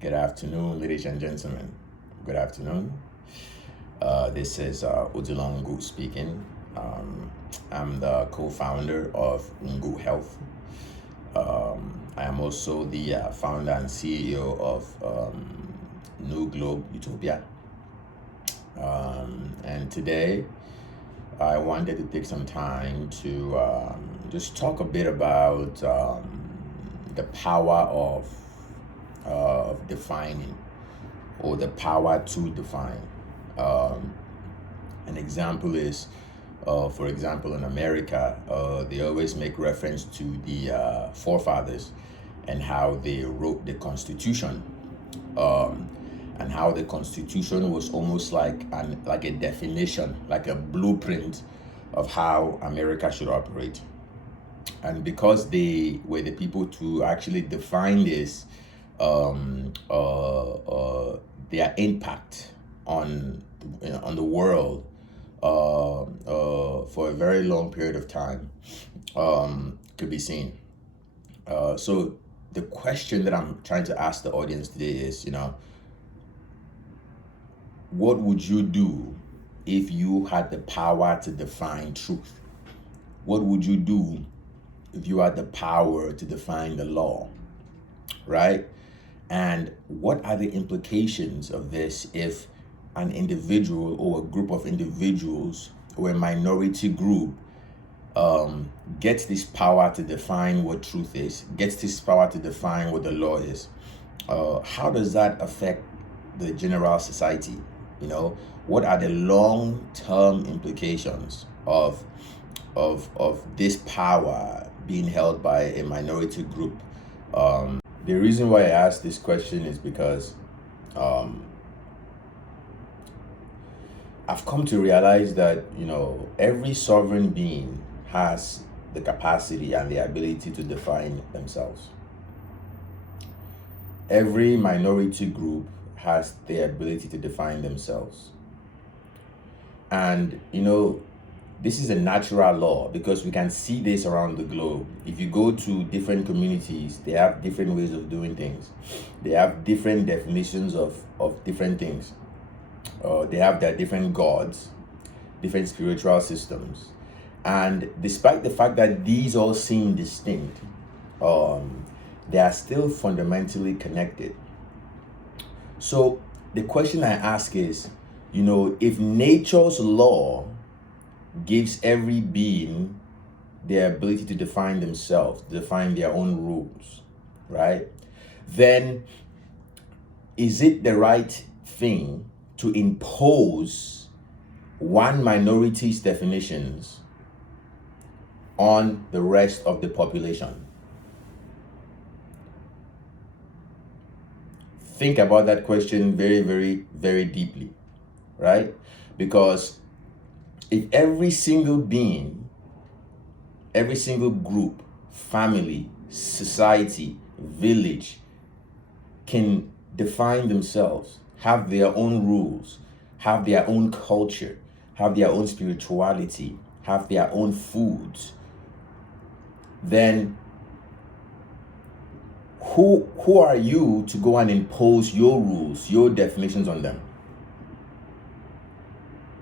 Good afternoon, ladies and gentlemen. Good afternoon. This is Ngu speaking. I'm the co-founder of Ngu Health. I am also the founder and CEO of New Globe Utopia. And today, I wanted to take some time to just talk a bit about the power of defining, or the power to define. Um, an example is, for example, in America, they always make reference to the forefathers and how they wrote the Constitution, um, and how the Constitution was almost like a definition, like a blueprint of how America should operate. And because they were the people to actually define this, their impact on on the world for a very long period of time could be seen. So the question that I'm trying to ask the audience today is, what would you do if you had the power to define truth? What would you do if you had the power to define the law, right? And what are the implications of this if an individual or a group of individuals or a minority group gets this power to define what truth is, gets this power to define what the law is? How does that affect the general society? What are the long-term implications of this power being held by a minority group? The reason why I ask this question is because I've come to realize that, every sovereign being has the capacity and the ability to define themselves. Every minority group has the ability to define themselves. And, this is a natural law because we can see this around the globe. If you go to different communities, they have different ways of doing things. They have different definitions of different things. They have their different gods, different spiritual systems. And despite the fact that these all seem distinct, they are still fundamentally connected. So the question I ask is, if nature's law gives every being the ability to define themselves, to define their own rules, right? Then is it the right thing to impose one minority's definitions on the rest of the population? Think about that question very, very, very deeply, right? Because if every single being, every single group, family, society, village can define themselves, have their own rules, have their own culture, have their own spirituality, have their own foods, then who are you to go and impose your rules, your definitions on them?